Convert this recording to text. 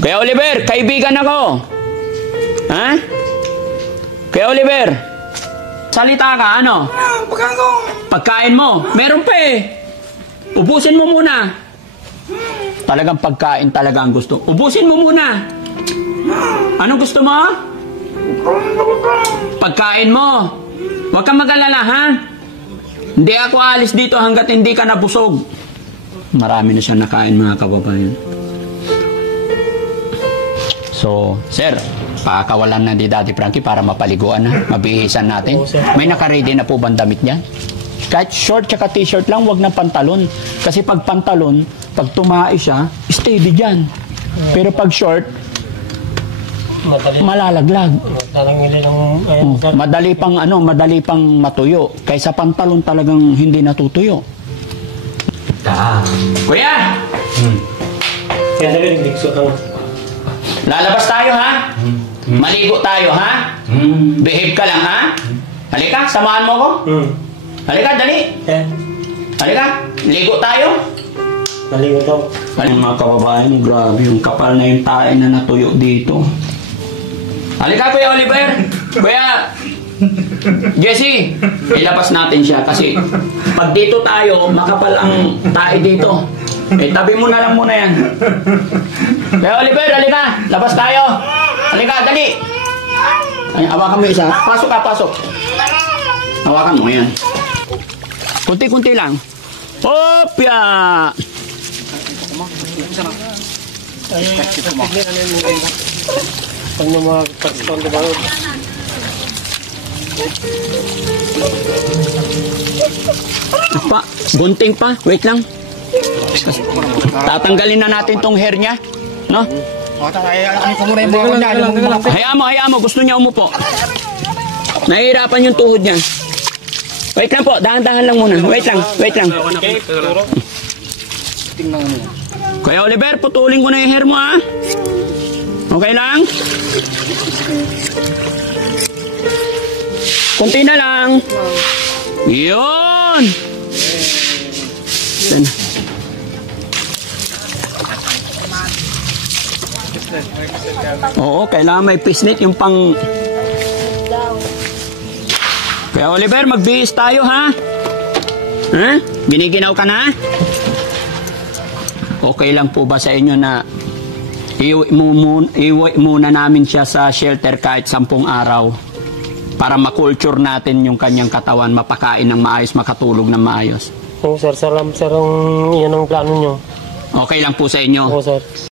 Kuya Oliver, kaibigan ako. Ha? Kuya Oliver, salita ka, ano? Pagkain ko. Pagkain mo. Meron pa eh. Ubusin mo muna. Talagang pagkain talaga ang gusto. Ubusin mo muna. Anong gusto mo? Pagkain mo. Huwag kang mag-alala, ha? Hindi ako alis dito hanggat hindi ka nabusog. Marami na siya nakain, mga kababayan. So, sir, pakakawalan na ni Daddy Frankie para mapaliguan na. Mabihisan natin. May naka-ready na po bang damit niyan? Kahit short tsaka t-shirt lang, wag na pantalon. Kasi pag pantalon, pag tumae siya, steady dyan. Pero pag short, malalaglag. Madali pang matuyo. Kaysa pantalon talagang hindi natutuyo. Kuya! Lalabas tayo, ha? Maligo tayo, ha? Behave ka lang, ha? Halika, samahan mo ko. Halika, dali. Halika, ligo tayo. Maligo daw. Mga kababayan, grabe yung kapal na yung tae na natuyo dito. Halika, Kuya Oliver. Kuya Jesse, ilabas natin siya kasi pag dito tayo, makapal ang tae dito. Eh, tabi mo na lang muna yan. Kuya Oliver, halika. Labas tayo. Halika, dali. Ay, hawakan mo isa. Pasok ka, pasok. Hawakan mo yan. Kunti-kunti lang. Opya! Pag na mga pagkakon na ba? Pa, gunting pa. Wait lang. Tatanggalin na natin tong hair niya. No? Hayaan mo. Gusto niya umupo. Nahihirapan yung tuhod niya. Wait lang po. Dahan-dahan lang muna. Wait lang. Kuya Oliver, putulin ko na yung hair mo, ha? Okay lang? Kunti na lang. Yun! Oo, kailangan may pisnit yung pang... Kaya Oliver, magbihis tayo, ha? Ha? Giniginaw ka na? Okay lang po ba sa inyo na iuwi muna namin siya sa shelter kahit 10 araw para makulture natin yung kanyang katawan, mapakain ng maayos, makatulog ng maayos? Oo, sir. Salamat, sir. Yan ang plano nyo. Okay lang po sa inyo? Oo, sir.